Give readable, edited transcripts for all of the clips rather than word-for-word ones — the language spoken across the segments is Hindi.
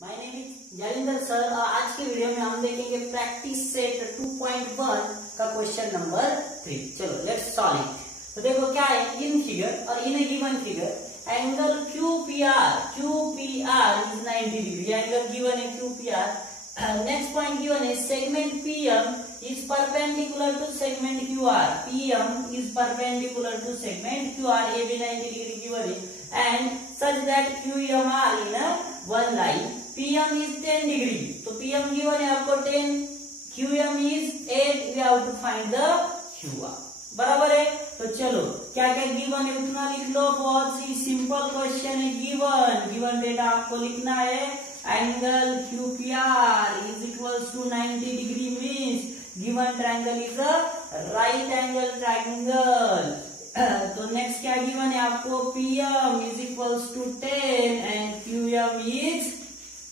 My name is Jalinder sir और आज के वीडियो में हम देखेंगे प्रैक्टिस सेट 2.1 का क्वेश्चन नंबर 3। चलो लेट्स सॉल्व इट। तो देखो क्या है इन फिगर और in a given figure angle QPR is 90 degree. Angle given है QPR। नेक्स्ट पॉइंट गिवन है segment PM is perpendicular to segment QR. PM is perpendicular to segment QR. ये भी 90 डिग्री गिवन है and such that QM are in a one line. PM is 10 degree, तो PM गिवन है आपको 10, QM is 8. We have to find the QR. बराबर है। तो चलो क्या क्या गिवन है उतना लिख लो। बहुत सी सिंपल क्वेश्चन है। गिवन डेटा आपको लिखना है angle QPR is equals to 90 degree means given triangle is a right angle triangle. तो नेक्स्ट क्या गिवन है आपको PM is equals to 10 and QM is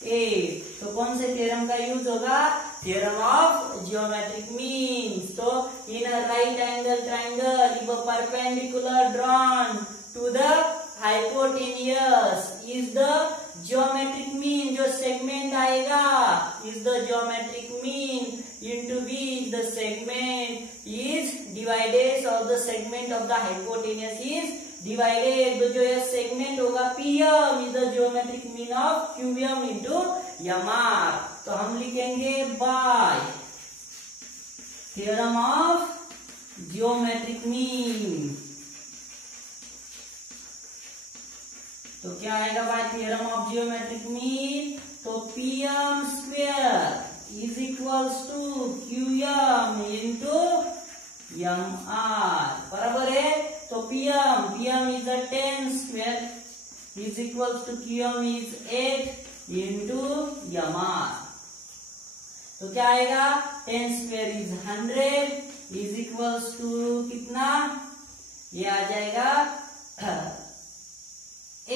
8. तो कौन से थ्योरम का यूज होगा? Theorem of geometric means. तो in a right angle triangle if a perpendicular drawn to the hypotenuse is the geometric mean. जो सेगमेंट आएगा is the geometric mean into which the segment is divided or the segment of the hypotenuse is divided। तो जो ये segment होगा PM is the geometric mean of QM into MR। तो हम लिखेंगे by theorem of geometric mean। तो क्या आएगा by theorem of geometric mean? तो PM square is equals to QM into MR। बराबर है। तो PM is a 10 square is equals to QM is 8 into MR। तो क्या आएगा 10 square is 100 is equals to कितना? ये आ जाएगा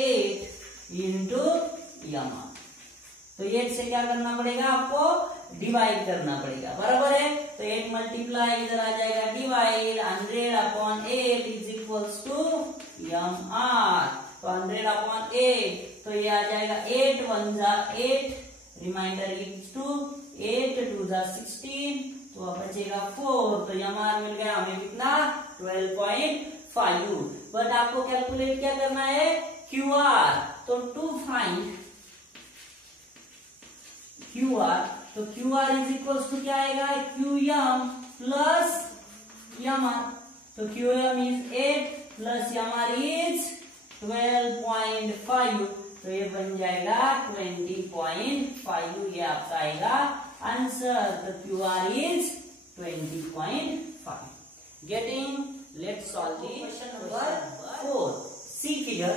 8 into MR। तो 8 से क्या करना पड़ेगा आपको? डिवाइड करना पड़ेगा। बराबर है। तो 8 मल्टीप्लाई इधर आ जाएगा divide 100/8 is equals to MR। तो 100/8 तो ये आ जाएगा 8 1 जा 8 रिमाइंडर इज 2 8 2 जा 16 तो अब बचेगा 4। तो MR मिल गया हमें कितना? 12.5। बट आपको कैलकुलेट क्या करना है? QR। तो टू फाइंड QR तो QR इज इक्वल टू क्या आएगा? QM plus MR। तो QM is 8 plus MR is 12.5। तो ये बन जाएगा 20.5। ये आपका आएगा आंसर। तो QR is 20.5। Getting? Let's solve the question number 4। See figure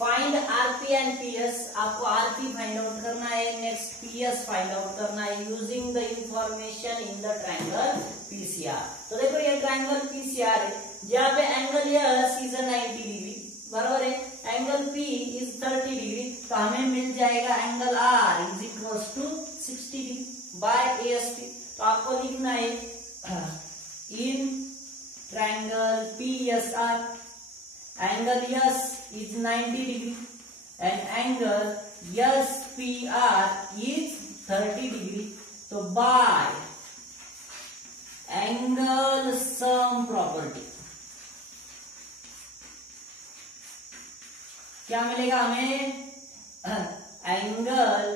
find RP and PS। आपको RP फाइंड आउट करना है, नेक्स्ट PS फाइंड आउट करना है using the information in the triangle PCR। तो देखो ये ट्रायंगल PCR है जहाँ पे एंगल S इज 90 डिग्री। बराबर है। Angle P is 30 degree. तो हमें मिल जाएगा angle R is equal to 60 degree by AST। तो आपको लिखना है in triangle PSR angle S is 90 degree and angle SPR is 30 degree। तो by angle sum property क्या मिलेगा हमें? Angle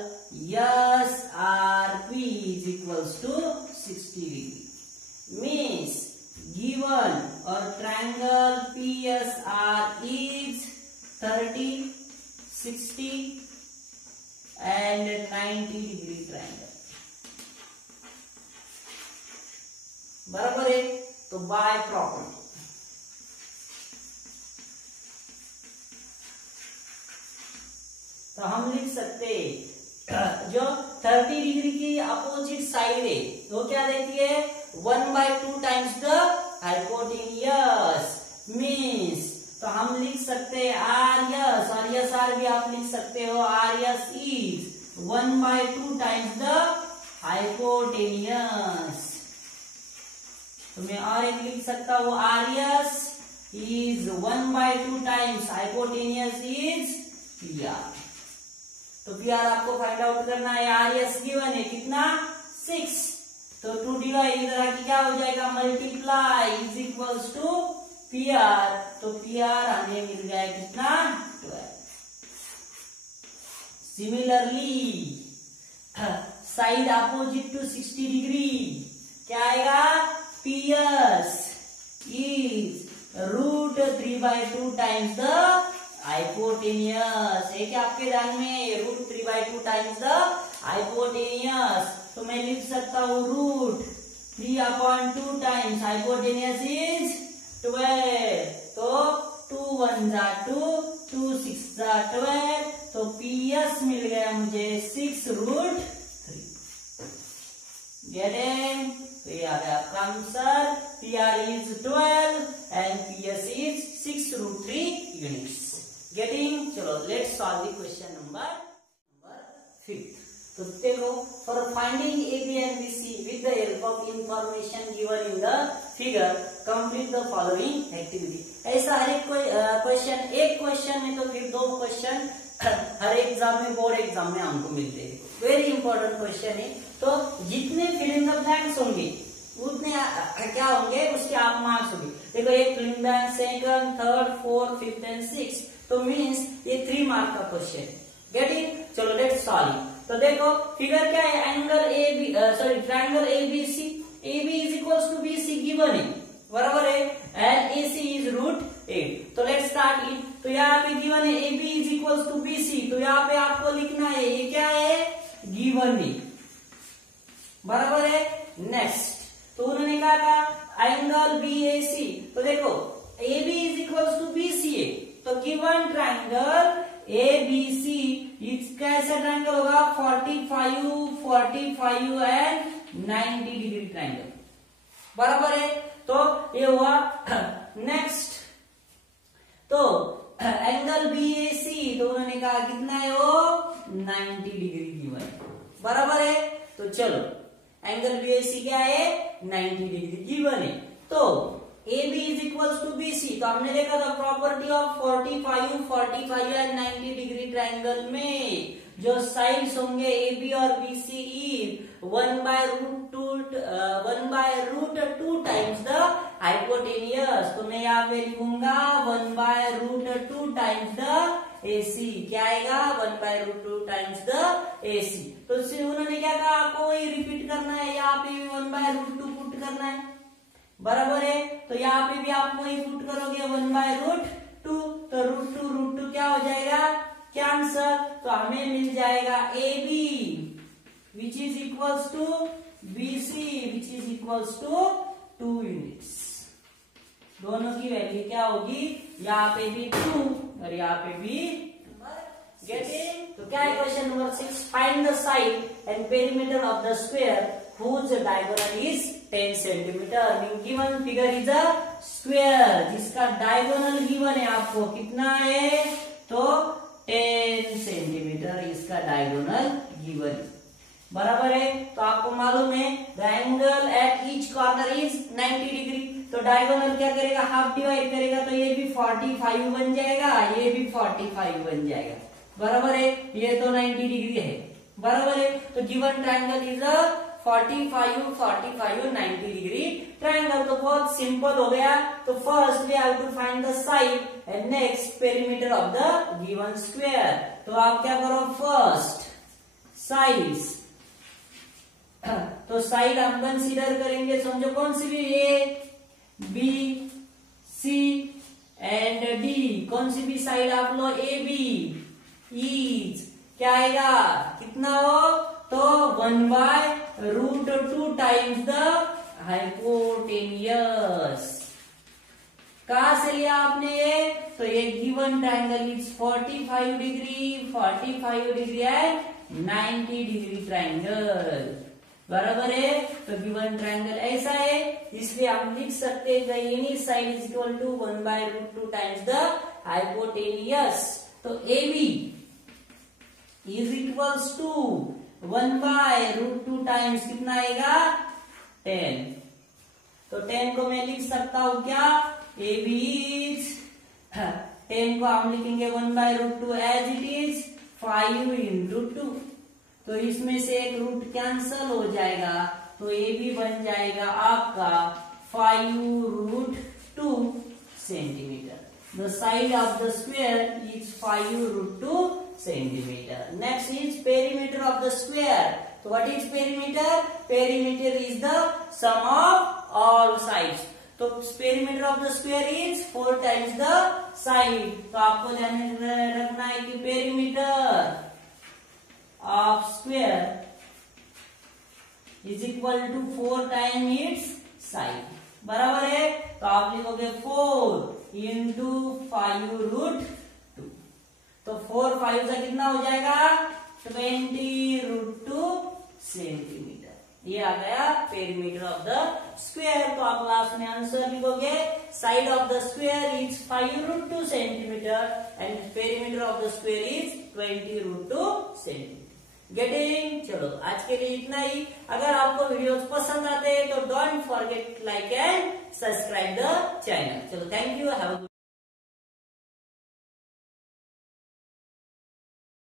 SRP is equals to 60 degree means given or triangle PSR is 30, 60 and 90 degree triangle। बराबर है। तो बाय प्रॉपर्टी तो हम लिख सकते जो 30 डिग्री की अपोजिट साइड है तो क्या देती है? 1/2 टाइम्स द हाइपोटेन्यूस मीन्स। तो हम लिख सकते हैं RS और SR भी आप लिख सकते हो। RS is 1/2 times the hypotenuse. तो मैं और एक लिख सकता हूँ RS is 1/2 times hypotenuse is PR। तो पी आर आपको फाइंड आउट करना है, आर एस गिवन है कितना 6, तो 2 डिवाइड इधर आके क्या हो जाएगा multiply is equals to P R, तो पी आर हमें मिल गया कितना 12। Similarly side opposite to 60 degree क्या आएगा PS is √3/2 times the hypotenuse. है क्या आपके ध्यान में √3/2 टाइम्स द हाइपोटेनियस, तो मैं लिख सकता हूँ √3/2 टाइम्स हाइपोटेनियस इज 12, तो 2 1 जा 2, 2 6 जा 12, तो पीएस मिल गया मुझे 6√3। गेटिंग, तो ये आ गया आपका answer, P R is 12 and P S is 6√3 units. Getting, चलो let's solve the question number 5। तो देखो, for finding A B and B C with the help of information given in the figure complete the following activity. ऐसा हर एक क्वेश्चन, एक क्वेश्चन में तो फिर 2 क्वेश्चन हर एग्जाम में, बोर्ड एग्जाम में हमको मिलते हैं। वेरी इंपॉर्टेंट क्वेश्चन है, तो जितने फिल इन द ब्लैंक्स होंगे उतने क्या होंगे उसके आप मार्क्स होंगे। देखो एक fill in blank, second, third, fourth, fifth and six, तो मीन्स ये 3 मार्क का क्वेश्चन है। गेटिंग, चलो लेट्स सॉल्व। तो देखो फिगर क्या है, angle A B, sorry triangle A B C, A B is equals to B C given है, बराबर है, एंड ए सी इज √8। तो लेट्स स्टार्ट इट। तो यहाँ पे गिवन है A B is equals to B C, तो यहाँ पे आपको लिखना है ये क्या है गिवन है, बराबर है। नेक्स्ट, तो उन्होंने कहा था एंगल बी ए सी, तो देखो A B is equals to B C है, तो given triangle A B C कैसा ट्रायंगल होगा 45, 45 एंड 90 डिग्री ट्रायंगल, बराबर है। तो ये हुआ। नेक्स्ट, तो एंगल बी ए सी, तो उन्होंने कहा कितना है वो 90 डिग्री गिवन, बराबर है। तो चलो एंगल बी ए सी क्या है 90 डिग्री गिवन है। तो A B is equals to B C, तो हमने देखा था property of 45, 45 and 90 degree triangle में जो साइड्स होंगे ए बी और B C is 1/√2 times the hypotenuse, तो मैं यहाँ पे लिखूंगा 1/√2 टाइम्स द AC। क्या आएगा 1/√2 टाइम्स द AC। तो उन्होंने क्या कहा आपको वही रिपीट करना है, यहाँ पे भी 1/√2 पुट करना है, बराबर है। तो यहाँ पे भी आप वही पुट करोगे 1/√2, तो √2 क्या हो जाएगा कैंसर, तो हमें मिल जाएगा AB which is equals to BC which is equals to 2 units. दोनों की वैल्यू क्या होगी, यहाँ पे भी 2 और यहाँ पे भी गेटिंग। तो क्या है question number 6, find the side and perimeter of the square whose diagonal is 10 centimetre. Given figure is a square जिसका डायगोनल गिवन है आपको कितना है, तो 10 सेंटीमीटर इसका डायगोनल गिवन, बराबर है। तो आपको मालूम है the angle at each corner is 90 degree, तो डायगोनल क्या करेगा हाफ डिवाइड करेगा, तो ये भी 45 बन जाएगा, ये भी 45 बन जाएगा, बराबर है। ये तो 90 डिग्री है, बराबर है। तो given triangle is a 45, 45, 90 degree triangle. तो बहुत सिंपल हो गया। तो first we have to find the side and next perimeter of the given square. तो आप क्या करो, फर्स्ट साइड्स, तो साइड हम कंसीडर करेंगे, समझो कौन सी भी, A B C and D, कौन सी भी साइड आप लो, ए बी इज क्या आएगा कितना हो, तो 1/√2 टाइम्स द हाइपोटेनियस। कहां से लिया आपने ये, तो ये given triangle is 45 degree, 45 degree and 90 degree triangle, बराबर है। तो गिवन ट्रायंगल ऐसा है, इसलिए हम लिख सकते हैं any side is equal to 1/√2 times the hypotenuse. तो A B is equals to 1/√2 times कितना आएगा 10। तो 10 को मैं लिख सकता हूं क्या, ए बी इज 10 को हम लिखेंगे 1/√2 एज इट इज 5 इंटू 2, तो इसमें से एक रूट कैंसल हो जाएगा, तो ये भी बन जाएगा आपका 5√2 centimetre. The side of the square is 5√2 centimeter. Next is perimeter of the square. So what is perimeter? Perimeter is the sum of all sides. तो perimeter of the square is 4 times the side. तो आपको ध्यान में रखना है कि perimeter of square is equal to 4 times its side. बराबर है, तो आप लिखोगे 4 इंटू 5√2, तो 4 5 का कितना हो जाएगा 20√2 सेंटीमीटर। ये आ गया पेरीमीटर ऑफ द स्क्वायर। तो आप लास्ट में आंसर लिखोगे side of the square is 5√2 centimetre and perimeter of the square is 20√2 centimetre. Getting. चलो आज के लिए इतना ही। अगर आपको वीडियोस पसंद आते हैं तो don't forget like and subscribe the channel. चलो थैंक यू, हैव अ